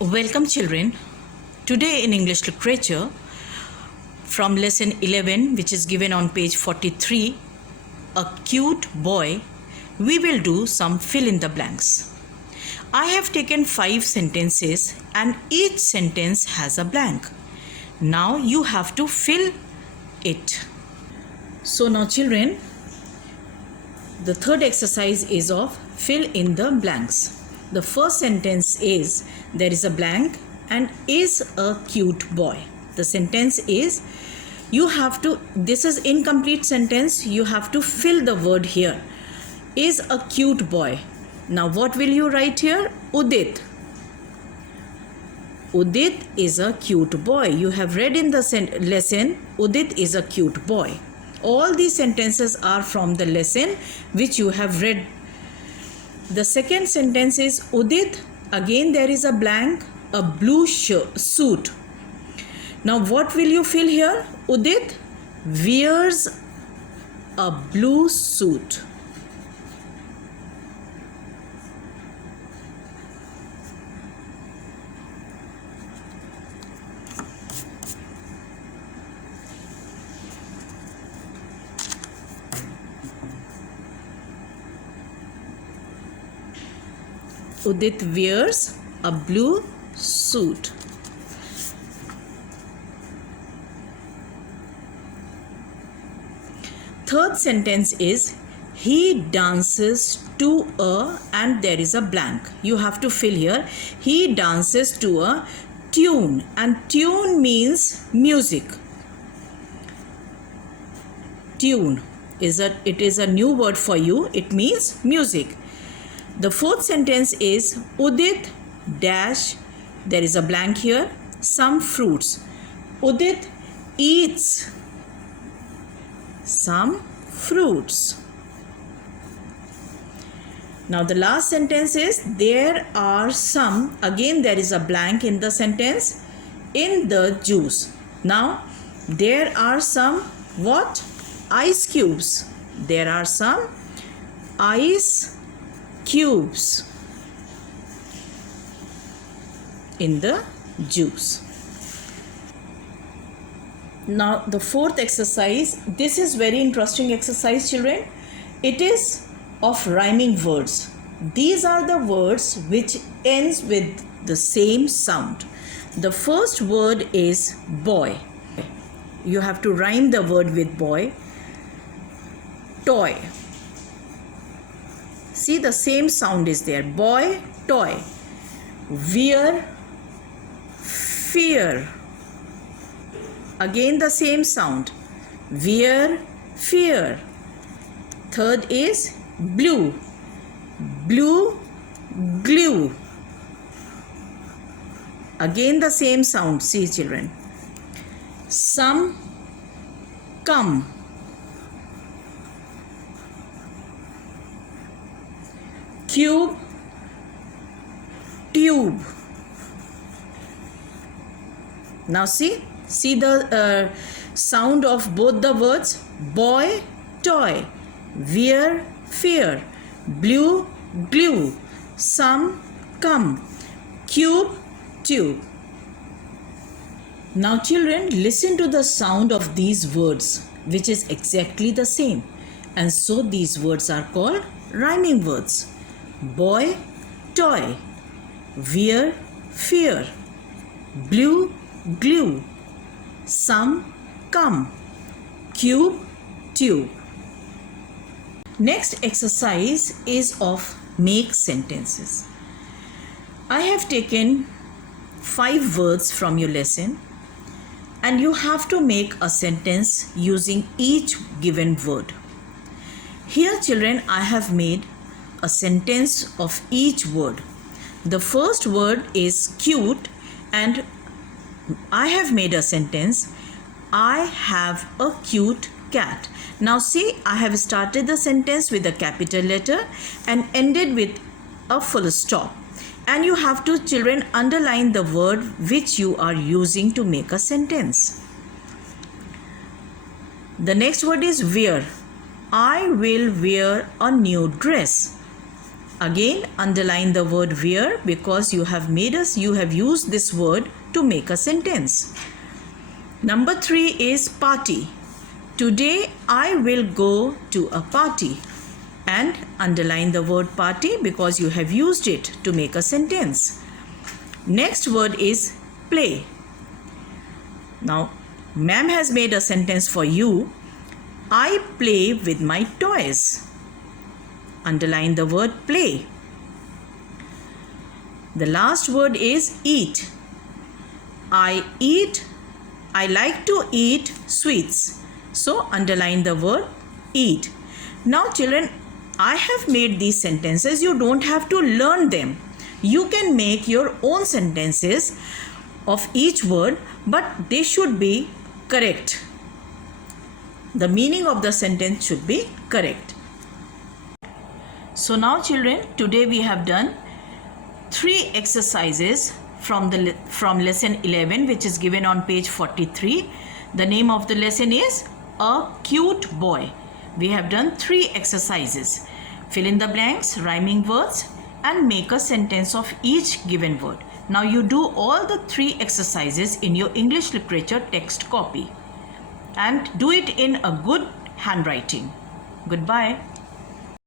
Welcome children. Today in English literature from lesson 11, which is given on page 43, a cute boy, we will do some fill in the blanks. I have taken 5 sentences and each sentence has a blank. Now you have to fill it. So now children, the third exercise is of fill in the blanks. The first sentence is, there is a blank and is a cute boy. The sentence is, this is incomplete sentence, you have to fill the word here. Is a cute boy. Now what will you write here? Udit. Udit is a cute boy. You have read in the lesson, Udit is a cute boy. All these sentences are from the lesson which you have read. The second sentence is Udit. Again there is a blank, a blue suit. Now what will you fill here? Udit wears a blue suit. Udit wears a blue suit. Third sentence is, he dances to a, and there is a blank. You have to fill here. He dances to a tune, and tune means music. Tune is a new word for you. It means music. The fourth sentence is Udit dash, there is a blank here, some fruits. Udit eats some fruits. Now the last sentence is, there are some, again there is a blank in the sentence, in the juice. Now there are some what? Ice cubes. There are some ice cubes in the juice. Now the fourth exercise, this is very interesting exercise children. It is of rhyming words. These are the words which ends with the same sound. The first word is boy. You have to rhyme the word with boy. Toy. See, the same sound is there. Boy, toy. Wear, fear. Again the same sound. Wear, fear. Third is blue. Blue, glue. Again the same sound. See children. Some, come. Cube, tube. Now see the sound of both the words. Boy, toy. Wear, fear. Blue, glue. Some, come. Cube, tube. Now children, listen to the sound of these words, which is exactly the same. And so these words are called rhyming words. Boy, toy. Wear, fear. Blue, glue. Some, come. Cube, tube. Next exercise is of make sentences. I have taken 5 words from your lesson and you have to make a sentence using each given word. Here children, I have made a sentence of each word. The first word is cute and I have made a sentence, I have a cute cat. Now see, I have started the sentence with a capital letter and ended with a full stop. And you have to children underline the word which you are using to make a sentence. The next word is wear. I will wear a new dress. Again, underline the word where because you have used this word to make a sentence. Number 3 is party. Today I will go to a party. And underline the word party because you have used it to make a sentence. Next word is play. Now, ma'am has made a sentence for you. I play with my toys. Underline the word play. The last word is eat. I like to eat sweets. So underline the word eat. Now children, I have made these sentences. You don't have to learn them. You can make your own sentences of each word, but they should be correct. The meaning of the sentence should be correct. So now children, today we have done 3 exercises from lesson 11, which is given on page 43. The name of the lesson is A Cute Boy. We have done 3 exercises. Fill in the blanks, rhyming words, and make a sentence of each given word. Now you do all the 3 exercises in your English literature text copy and do it in a good handwriting. Goodbye.